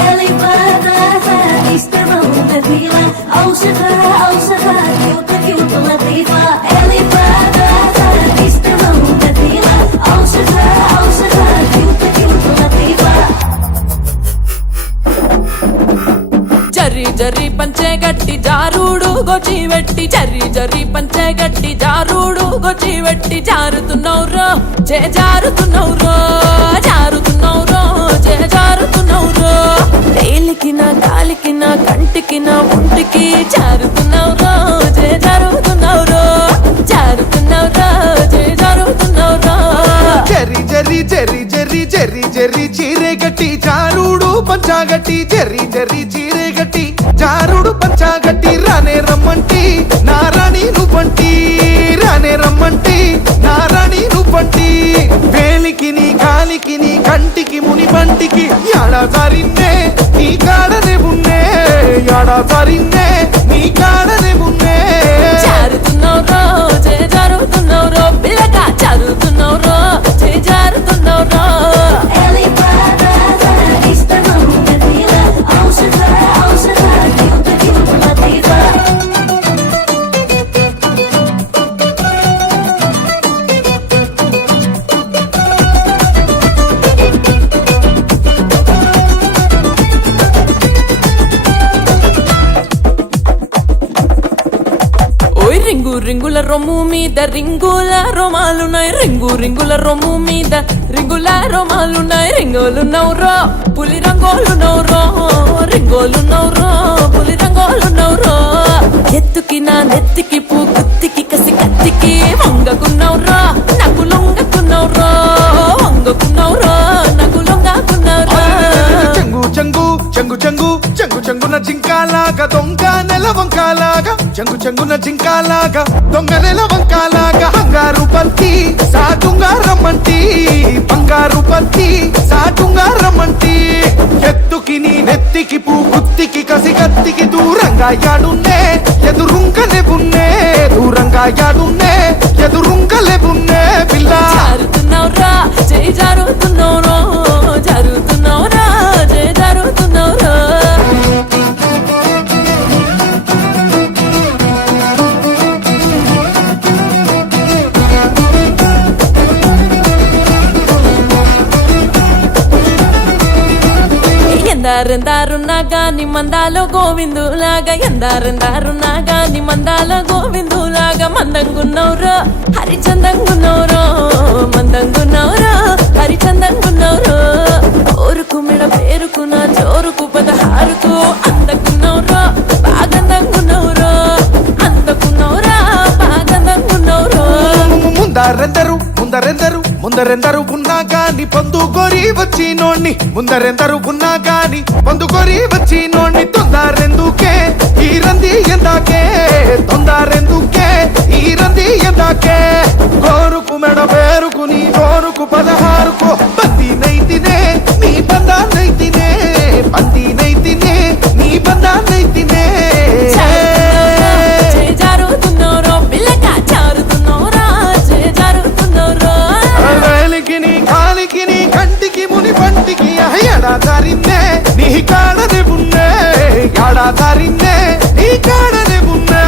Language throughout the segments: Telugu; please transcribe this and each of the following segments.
اللي استمعوا مثيلة أوصفها كيوت لطيفة اللي استمعوا مثيلة أوصفها كيوت لطيفة జర్రి పంచే గట్టి జారుడు గొచ్చి వెట్టి జర్రి పంచే గట్టి జారుడు గొచ్చి వెట్టి జారుతున్నౌరో జారుతున్నౌరో వేలికిన కాలికిన కంటికిన ఒంటికి జారుతున్నౌరో జారుతున్నౌరో జర్రి చీరే గట్టి జారుడు పంచాగట్టి జర్రి చీరే గట్టి జారుడు పంచాగట్టి రానే రమ్మంటి నారాణి నువ్వంటి రానే రమ్మంటి నారాణి నువ్వంటి వేలికి నీ కాలికి నీ కంటికి ముని పంటికి యాడాదారిన్నే నీ కాడనే ఉన్నే యాడాదారిన్నే నీ కాడనే ఉన్నే జారుతున్నౌరో జారుతున్నౌరో పిల్లగా జారుతున్నౌరో జారుతున్నౌరో రింగుల రొమ్ము మీద రింగుల రోమాలున్నాయి రింగుల రొమ్ము మీద రింగుల రోమాలున్నాయి రింగోలున్నౌరో పులి రంగోలున్నౌరో రింగోలున్నౌరో పులి రంగోలున్నౌరో ఎత్తుకి నా నెత్తికి పూ గుత్తికి కసి కత్తికి వంగకున్నౌరో నాకు లొంగకున్నౌరో వంగకున్నౌరో నాకు లొంగకున్నౌరో చెంగున జింకాలాగా దొంగ నెల వంకాలాగా చెంగున జింకాలాగా దొంగ నెల వంకాలాగా బంగారు బంతి సాటుంగా రమ్మంటి బంగారు బంతి సాటుంగా రమ్మంటి ఎత్తుకి నీ నెత్తికి పూ గుత్తికి కసి కత్తికి దూరంగా యాడున్నే ఎదురుంగలే బున్నే దూరంగా యాడున్నే ఎదురుంగలే బున్నే పిల్ల జారుతున్నౌరా జారుతున్నౌరో జారుతున్నౌరా జారుతున్నౌరో ఎందారెందారున్నా గాని మందాలో గోవిందులాగా ఎందారెందారున్నా గాని మందాలో గోవిందులాగా మందంగున్నౌరో హరిచందంగున్నౌరో మందంగున్నౌరో హరిచందంగున్నౌరో ఓరుకు మెడ పేరుకున్న జోరుకు పదహారుకు అందకున్నౌరో బాగందంగున్నౌరో అందకున్నౌరా బాగందంగున్నౌరో ముందరెందరు ఉన్నా గాని పొందుకోరి వచ్చినోణ్ణి ముందరెందరు ఉన్నా గాని పొందుకోరి వచ్చినోణ్ణి తొందరెందుకే ఈ రంది ఎందాకే తొందరెందుకే ఈ రంది ఎందాకే గోరుకు మెడ పేరుకు నీ గోరుకు పదహారుకు బంది నైతినే నీ బందా నైతినే బంది నైతినే నీ బందా నైతినే జారుతున్నౌరో పిల్లగా జారుతున్నౌరా జారుతున్నౌరో వేలికి నీ కాలికి నీ కంటికి ముని పంటికి ఎడాదారిన్నే నీ కాడనే ఉన్నే ఎడాదారిన్నే నీ కాడనే ఉన్నే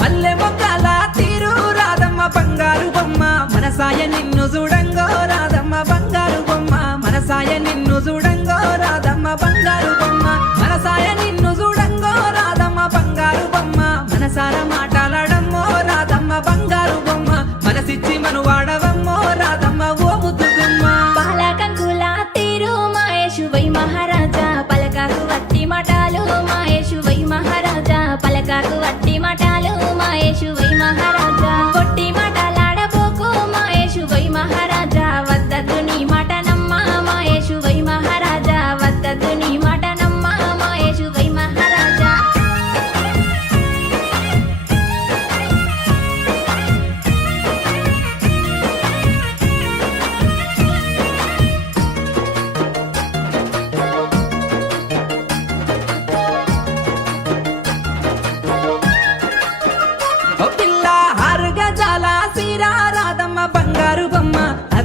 మల్లె మొక్కల తీరు రాధమ్మ బంగారు బొమ్మ మనసాయ నిన్ను చూడంగో రాధమ్మ బంగారు బొమ్మ మనసాయ నిన్ను చూడంగో రాధమ్మ బంగారు బొమ్మ మనసాయ నిన్ను చూడంగో రాధమ్మ బంగారు బొమ్మ మనసార మాట్లాడమ్మో రాధమ్మ బంగారు బొమ్మ మనసిచ్చి మను వాడవమ్మో రాధమ్మ ఓ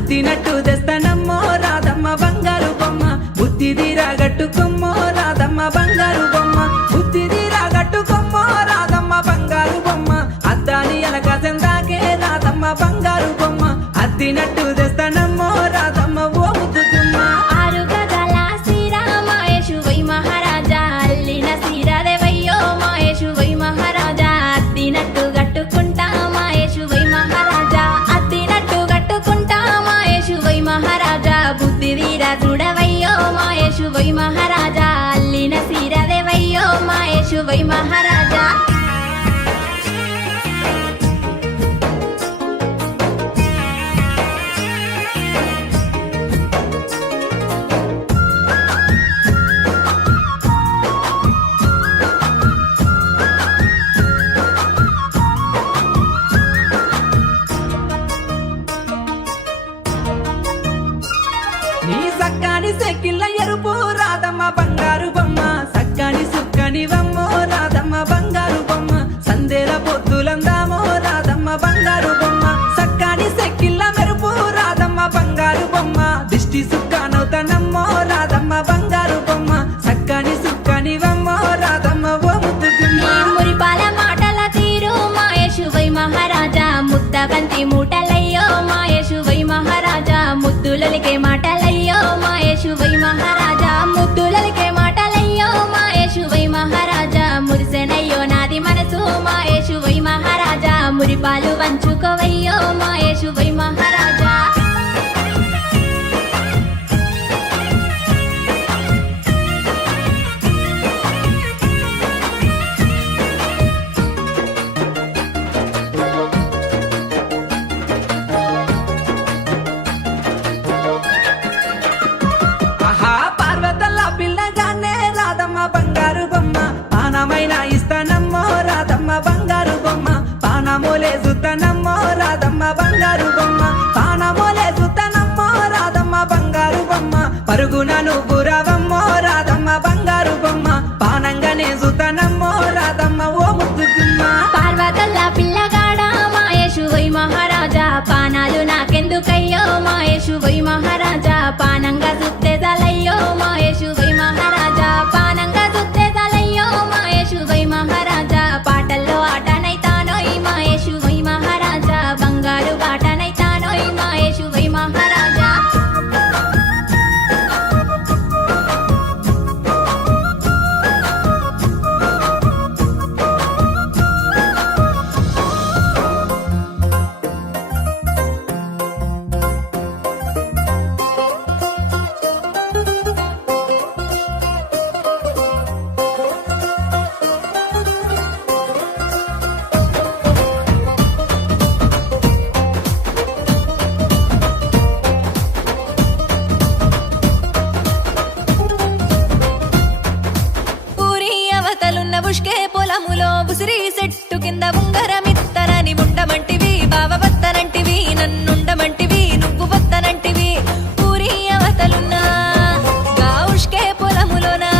అత్తినట్టు తెస్తానమ్మో రాధమ్మ బంగారు బొమ్మ బుద్ధి తీరాగట్టుకొమ్మో రాధమ్మ బంగారు బొమ్మ బుద్ధి తీరాగట్టుకొమ్మో రాధమ్మ బంగారు బొమ్మ అద్దాని ఎలక చెందాకే రాధమ్మ బంగారు బొమ్మ అత్తినట్టు తెస్తానమ్మో రాధమ్మ ఓ ముద్దుగుమ్మ ఆరు గజాల శ్రీరామాయేషు వై మహారాజా అల్లిన శ్రీరాదేవయ్యో మాయేషు వై మహారాజా అత్తినట్టు గట్టుకుంటా మాయేషు వై మహారాజా అత్తినట్టు గట్టుకుంటా మాయేషు వై మహారాజా బుద్ధి తీరా చూడవయ్యో మాయేషు వై మహారాజా అల్లిన శ్రీరాదేవయ్యో మాయేషు వై మహారాజా నీ సక్కాని సెక్కిళ్ళ ఎరుపు రాధమ్మ బంగారు బొమ్మ సక్కాని సుక్కని వమ్మో రాధమ్మ బంగారు బొమ్మ సందేల పొద్దులందామో రాధమ్మ బంగారు బొమ్మ సక్కాని సెక్కిళ్ళ మెరుపు రాధమ్మ బంగారు బొమ్మ దిష్టి సుక్కానవుతానమ్మో రాధమ్మ బంగారు బొమ్మ సక్కాని సుక్కని వమ్మో రాధమ్మ ఓ ముద్దుగుమ్మ నీ మురిపాల మాటల తీరు మాయేషు వై మహారాజా ముద్దబంతి మూటలయ్యో మాయేషు వై మహారాజా ముద్దులలికే మాటలయ్యో మాయేషు వై మహారాజా ముద్దులలికే మాటలయ్యో మాయేషు వై మహారాజా మురిసెనయ్యో నాది మనసు మాయేషు వై మహారాజా మురిపాలు వంచుకోవయ్యో మాయేషు వై మహారాజా ఆహా పార్వతల్లా పిల్లగానే రాధమ్మ బంగారు బొమ్మ పానమైన ఇస్తానమ్మో రాధమ్మ బంగారు బొమ్మ పానమోలే సుతనమ్మో రాధమ్మ బంగారు బొమ్మ పానమోలే సుతనమ్మో రాధమ్మ బంగారు బొమ్మ పరుగున నువ్వు రావమ్మో రాధమ్మ బంగారు బొమ్మ పానంగానే సుతనమ్మో రాధమ్మ ఓ ముద్దుగుమ్మ పార్వతల్లా పిల్లగాడ మాయేషు వై మహారాజా పానాలు నాకెందుకయ్యో మాయేషు వై మహారాజా పానంగా సుత్తేజాలయ్యో మాయేషు వై మహారాజా పానంగా సుత్తేజాలయ్యో మాయేషు వై మహారాజా పాటల్లో ఆటనైతానోయ్ మాయేషు వై మహారాజా బంగారు బాటనైతానోయ్ మాయేషు వై మహారాజా ఊరి అవతలున్న ఉష్కే పొలములో ఉసిరి చెట్టు కింద ఉంగరమిత్తనని ఉండమంటివి బావ వత్తనంటివి నన్నుండమంటివి నువ్వు వత్తనంటివి ఊరి అవతలున్న గా ఉష్కే పొలములోనా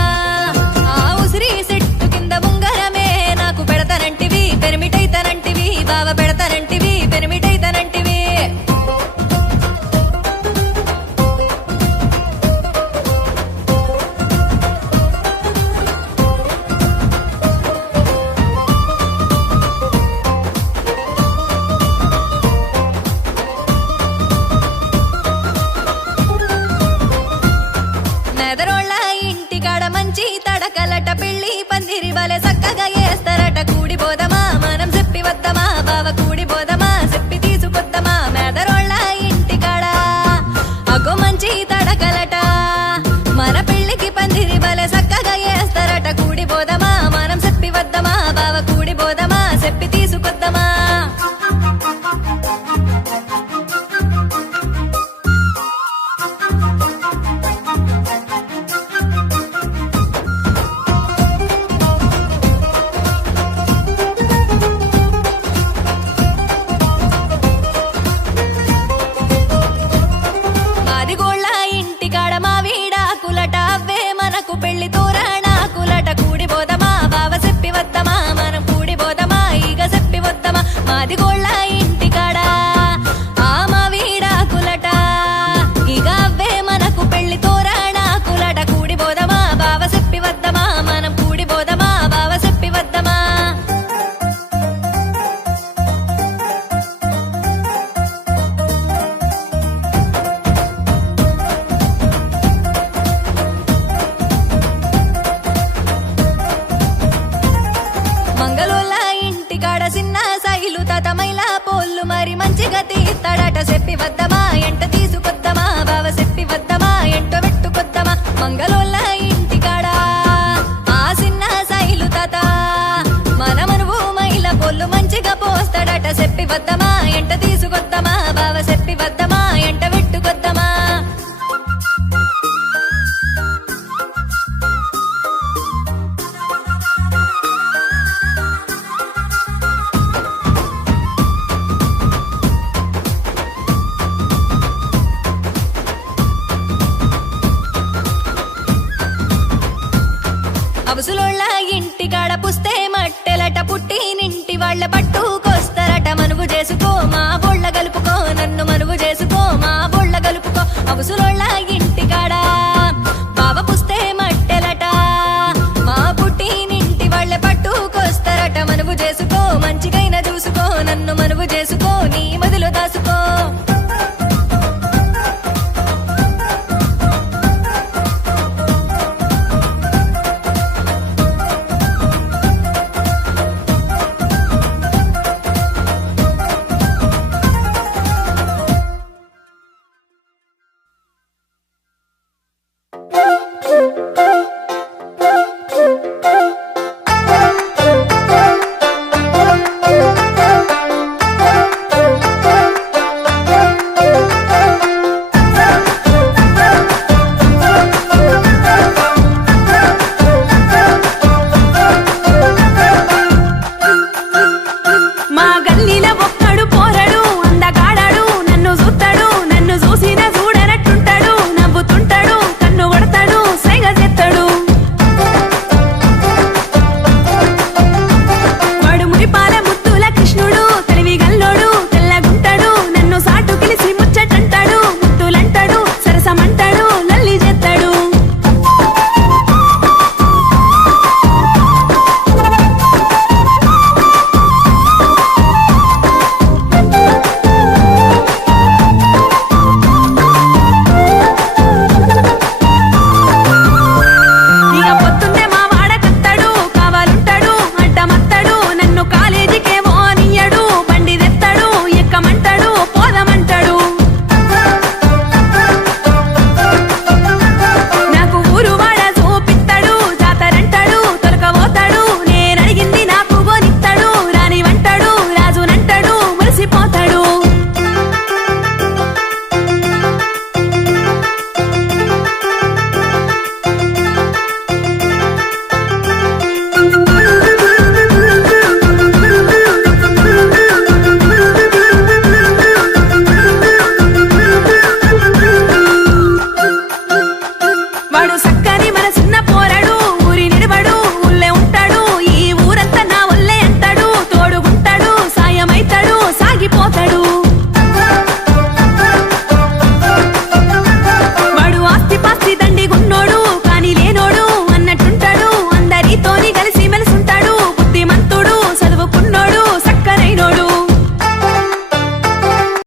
ఆ ఉసిరి చెట్టు కింద ఉంగరమే నాకు పెడతానంటివి పెరిమిటైతనంటివి బావ పెడతానంటివి పెరిమిటైతనంటివి నెదరోళ్ళ ఇంటికాడ మంచి తడకలట పెళ్లి పందిరి వలె చక్కగా వేస్తారట కూడి పోదమా మనం చెప్పి వద్దమా బావ కూడి పోదమా చెప్పి తీసుకొద్దమా మెదరోళ్ళ ఇంటికాడ అగో మంచి తడకలట మన పెళ్లికి పందిరి వలె చక్కగా వేస్తారట కూడి పోదమా మనం చెప్పి వద్దమా బావ కూడి పోదమా చెప్పి తీసుకొద్దమా పెళ్లి తోరణాకులట కూడి పోదమా బావ చెప్పి వద్దమా మనం కూడి పోదమా ఈగ చెప్పి చెప్పి వద్దమా ఎంట తీసుకొద్దమా బావ చెప్పి వద్దమా ఎంట పెట్టుకొద్దమా మంగళోళ్ళ ఇంటికాడ ఆ చిన్న సైలు తాత మన మనువు మైల పొల్లు మంచిగా పోస్తాడట చెప్పి వద్దమా ఎంట తీసుకొద్దమా బావ చెప్పి వద్దమా ఎంట పెట్టుకొద్దమా అవసులోళ్ళ